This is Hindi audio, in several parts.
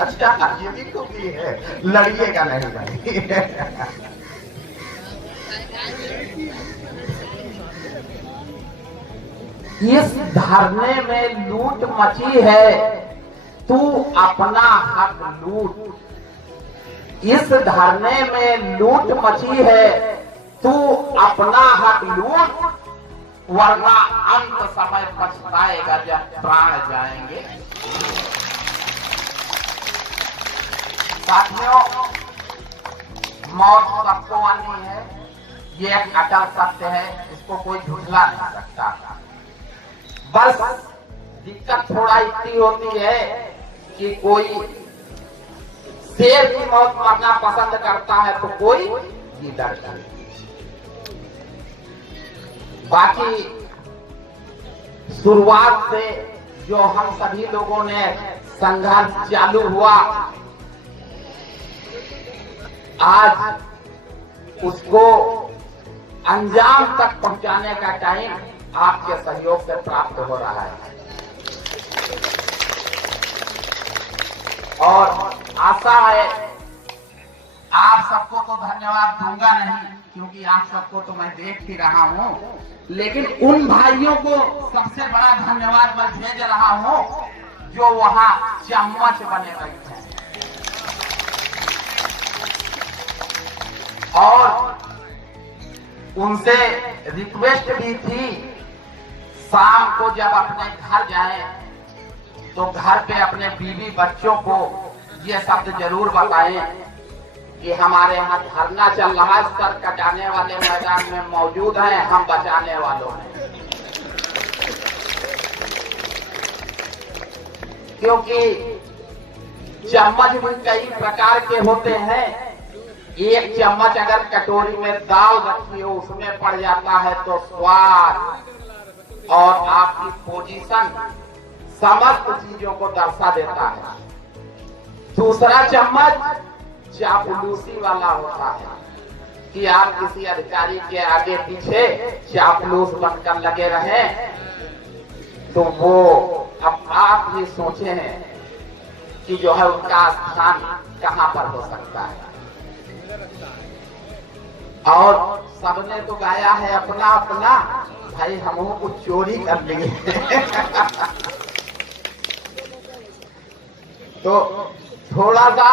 अच्छा ये भी खूबी है, लड़िएगा नहीं भाई। इस धरने में लूट मची है, तू अपना हक लूट। इस धरने में लूट मची है, तू अपना हक लूट, वरना अंत समय पछताएगा जब प्राण जाएंगे। साथियों, मौत सबको आनी है, ये एक अटल सत्य है, इसको कोई झुठला नहीं सकता। बस दिक्कत थोड़ा इतनी होती है कि कोई शेर की मौत मरना पसंद करता है तो कोई गीदड़ की। बाकी शुरुआत से जो हम सभी लोगों ने संघर्ष चालू हुआ, आज उसको अंजाम तक पहुंचाने का टाइम आपके सहयोग से प्राप्त हो रहा है। और आशा है, आप सबको तो धन्यवाद दूंगा नहीं, क्योंकि आप सबको तो मैं देख ही रहा हूं, लेकिन उन भाइयों को सबसे बड़ा धन्यवाद मैं भेज रहा हूं जो वहां चम्मच बने बैठे हैं। और उनसे रिक्वेस्ट भी थी, शाम को जब अपने घर जाएं तो घर पे अपने बीवी बच्चों को ये शब्द जरूर बताएं कि हमारे यहाँ धरना चल रहा है, सर कटाने वाले मैदान में मौजूद हैं, हम बचाने वालों हैं। क्योंकि चम्मच भी कई प्रकार के होते हैं, एक चम्मच अगर कटोरी में दाल रखी हो उसमें पड़ जाता है तो स्वाद और आपकी पोजीशन समस्त चीजों को दर्शा देता है। दूसरा चम्मच चापलूसी वाला होता है कि आप किसी अधिकारी के आगे पीछे चापलूस बनकर लगे रहें, तो वो अब आप ये सोचे हैं कि जो है उनका स्थान कहां पर हो सकता है। और सबने तो गाया है अपना अपना, भाई हम कुछ चोरी कर लिए। तो थोड़ा सा,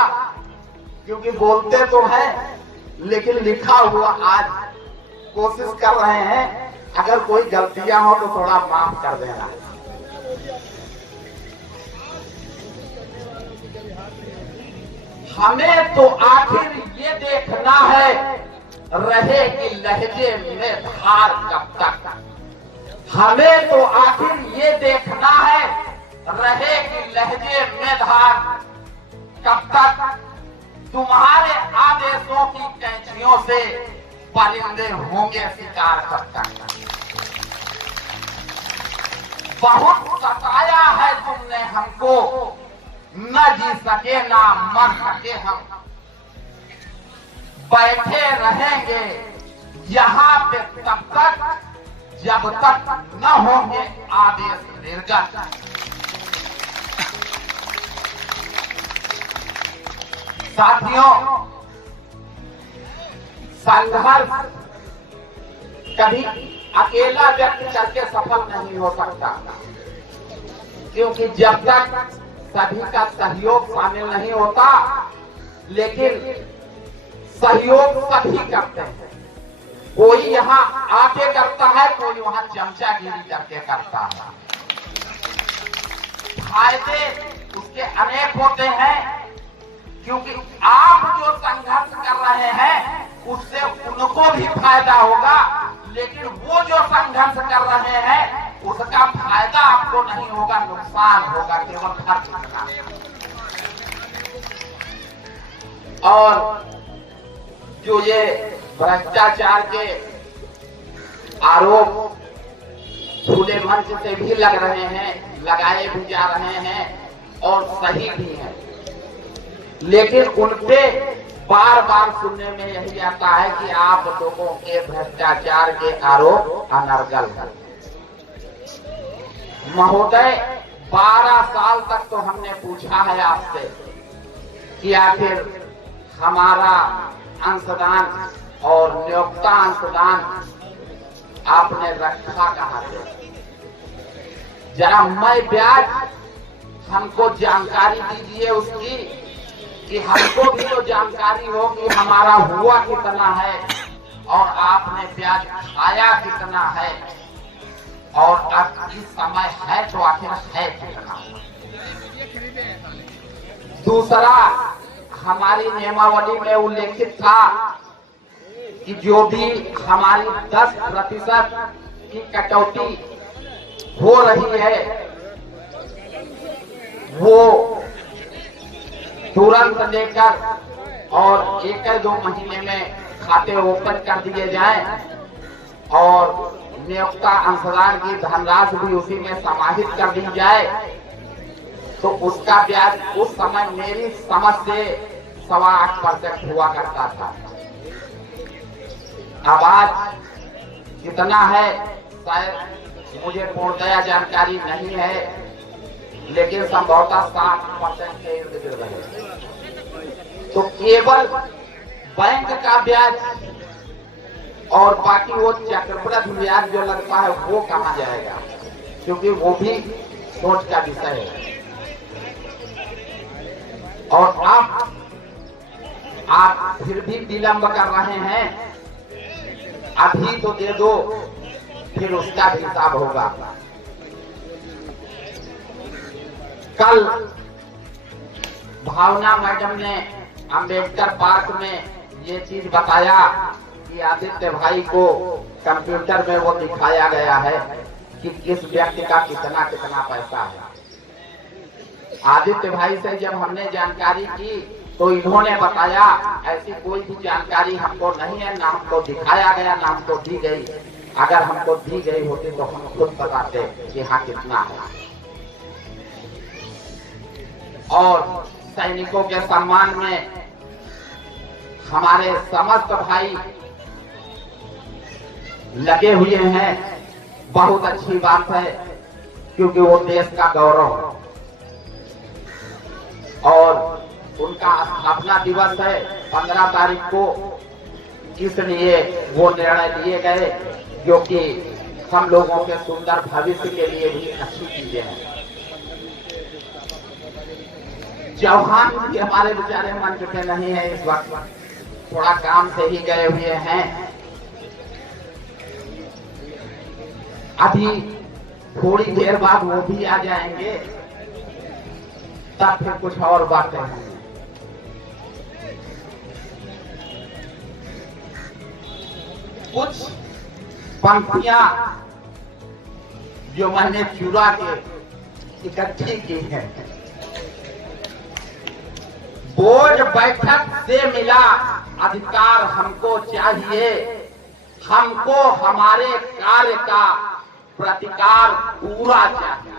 क्योंकि बोलते तो हैं लेकिन लिखा हुआ आज कोशिश कर रहे हैं, अगर कोई गलतियां हो तो थोड़ा माफ कर देना। हमें तो आखिर ये देखना है, रहेगी लहजे में धार कब तक। हमें तो आखिर ये देखना है, रहेगी लहजे में धार कब तक। तुम्हारे आदेशों की कैंचियों से परिंदे होंगे शिकार कब तक। बहुत सताया है तुमने हमको, न जी सके ना मर सके हम। बैठे रहेंगे यहाँ पे तब तक जब तक न होंगे आदेश निर्गत। साथियों, संघर्ष कभी अकेला व्यक्ति करके सफल नहीं हो सकता, क्योंकि जब तक सभी का सहयोग शामिल नहीं होता, लेकिन सहयोग सभी करते हैं। कोई यहाँ आके करता है, कोई वहां चमचागिरी करके करता है। फायदे उसके अनेक होते हैं, क्योंकि आप जो संघर्ष कर रहे हैं उससे उनको भी फायदा होगा, लेकिन वो जो संघर्ष कर रहे हैं उसका फायदा आपको नहीं होगा, नुकसान होगा केवल खर्च का। और जो ये भ्रष्टाचार के आरोप खुले मंच से भी लग रहे हैं, लगाए भी जा रहे हैं और सही भी है, लेकिन उनपे बार बार सुनने में यही आता है कि आप लोगों के भ्रष्टाचार के आरोप अनर्गल हैं। महोदय, 12 साल तक तो हमने पूछा है आपसे कि आखिर हमारा अंशदान और नियोक्ता अंशदान आपने रखा कहां से? जरा मैं ब्याज हमको जानकारी दीजिए उसकी, कि हमको भी तो जानकारी हो कि हमारा हुआ कितना है और आपने ब्याज खाया कितना है, और अब इस समय है तो आखिर है कितना। दूसरा, हमारी नियमावली में उल्लेखित था कि जो भी हमारी 10% की कटौती हो रही है वो तुरंत लेकर और 1-2 महीने में खाते ओपन कर दिए जाएं और नियोक्ता अंशदान की धनराशि भी उसी में समाहित कर दी जाए, तो उसका ब्याज उस समय मेरी समझ से 8.25% हुआ करता था। अब आज कितना है शायद मुझे पूर्णतया जानकारी नहीं है, लेकिन संभवतः 60% के इर्द गिर्द है। तो केवल बैंक का ब्याज और बाकी वो चक्रवृद्धि ब्याज जो लगता है वो कहाँ जाएगा, क्योंकि वो भी सोच का विषय है। और अब आप फिर भी विलंब कर रहे हैं, अभी तो दे दो, फिर उसका भी हिसाब होगा। कल भावना मैडम ने अंबेडकर पार्क में ये चीज बताया कि आदित्य भाई को कंप्यूटर में वो दिखाया गया है कि किस व्यक्ति का कितना कितना पैसा है। आदित्य भाई से जब हमने जानकारी की तो इन्होंने बताया ऐसी कोई भी जानकारी हमको नहीं है, ना हमको दिखाया गया, ना हमको दी गई। अगर हमको दी गई होती तो हम खुद बताते कि हाँ कितना है। और सैनिकों के सम्मान में हमारे समस्त भाई लगे हुए हैं, बहुत अच्छी बात है, क्योंकि वो देश का गौरव है। और उनका स्थापना दिवस है 15 तारीख को, इसलिए वो निर्णय लिए गए जो कि हम लोगों के सुंदर भविष्य के लिए भी अच्छी चीजें हैं। चौहान भी हमारे बेचारे मंच पे नहीं है इस वक्त, थोड़ा काम से ही गए हुए हैं। अभी थोड़ी देर बाद वो भी आ जाएंगे, तब फिर कुछ और बातें हैं। कुछ पंक्तियां जो मैंने चुरा के इकट्ठी की है। बोर्ड बैठक से मिला अधिकार हमको चाहिए, हमको हमारे कार्य का प्रतिकार पूरा चाहिए।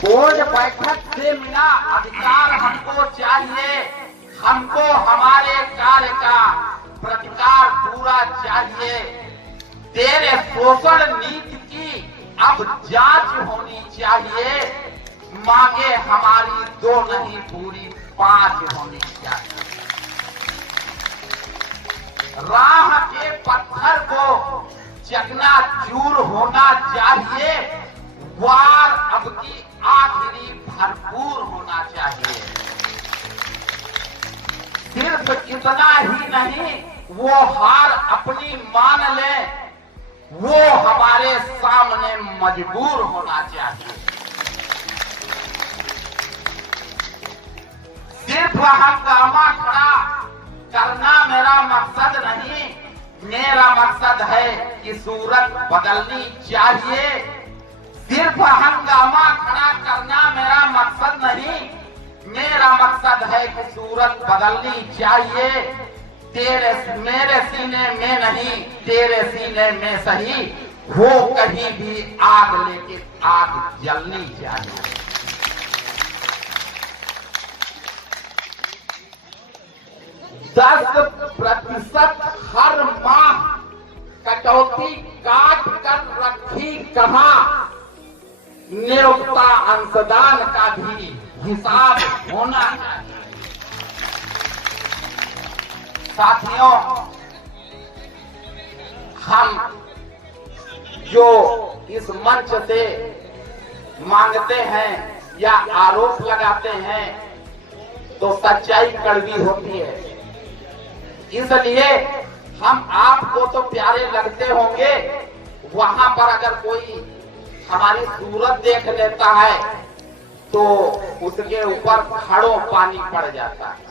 बोर्ड बैठक से मिला अधिकार हमको चाहिए, हमको हमारे कार्य का प्रतिकार पूरा चाहिए। तेरे शोषण नीति की अब जांच होनी चाहिए, मांगे हमारी 2 नहीं पूरी 5 होनी चाहिए। राह के पत्थर को चकनाचूर होना चाहिए, वार अब की आखिरी भरपूर होना चाहिए। सिर्फ इतना ही नहीं, वो हार अपनी मान ले, वो हमारे सामने मजबूर होना चाहिए। सिर्फ हंगामा खड़ा करना मेरा मकसद नहीं, मेरा मकसद है कि सूरत बदलनी चाहिए। सिर्फ हंगामा खड़ा करना मेरा मकसद नहीं, मेरा मकसद है कि सूरत बदलनी चाहिए। तेरे मेरे सीने में नहीं, तेरे सीने में सही, हो कहीं भी आग लेके आग जलनी चाहिए। 10% हर माह कटौती काट कर रखी कहां, नियोक्ता अंशदान का भी हिसाब होना चाहिए। साथियों, हम जो इस मंच से मांगते हैं या आरोप लगाते हैं तो सच्चाई कड़वी होती है। इसलिए हम आपको तो प्यारे लगते होंगे, वहां पर अगर कोई हमारी सूरत देख लेता है तो उसके ऊपर खड़ों पानी पड़ जाता है।